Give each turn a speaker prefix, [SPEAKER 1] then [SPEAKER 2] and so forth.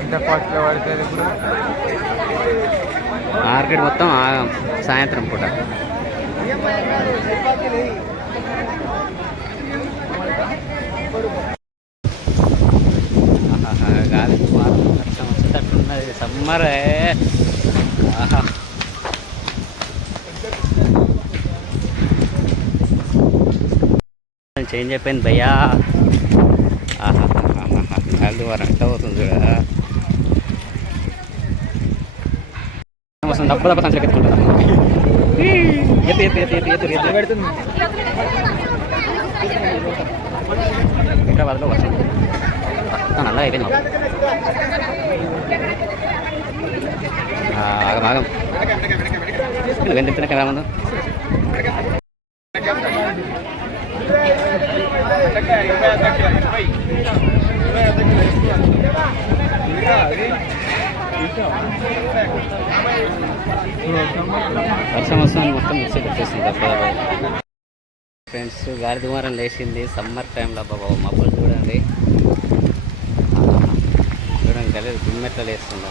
[SPEAKER 1] ఎంత కాస్ట్లో పడుతుంది ఇప్పుడు
[SPEAKER 2] మార్కెట్ మొత్తం ఆగం సాయంత్రం పూట ఆహాహా, గాలి మాత్రం వర్షం వచ్చేటట్టున్నది సమ్మరే ఆహా చేంజ్ అయిపోయింది భయ్యా. ఆహాహాహాహా. గాలి వారు అంట అవుతుంది చూడ వస్తుంది డబ్బు డబ్బు సంచలకి ఎత్తుకుంటుందా ఎత్తు ఎత్తు ఎత్తు ఎత్తు ఎత్తు ఎత్తు.
[SPEAKER 1] పెడుతుంది
[SPEAKER 2] హైదరాబాద్లో వర్షం నల్ల అయిపోయింది ఆగం ఆగం. కదా ముందు వర్షం వస్తుంది మొత్తం మిక్సీ పెట్టేస్తుంది దెబ్బ ఫ్రెండ్స్ గాలి దుమారం లేచింది. సమ్మర్ టైంలో బాబా మబ్బులు చూడండి. ఆహా. చూడండి గలేదు దుమ్మెట్ల లేస్తుందా.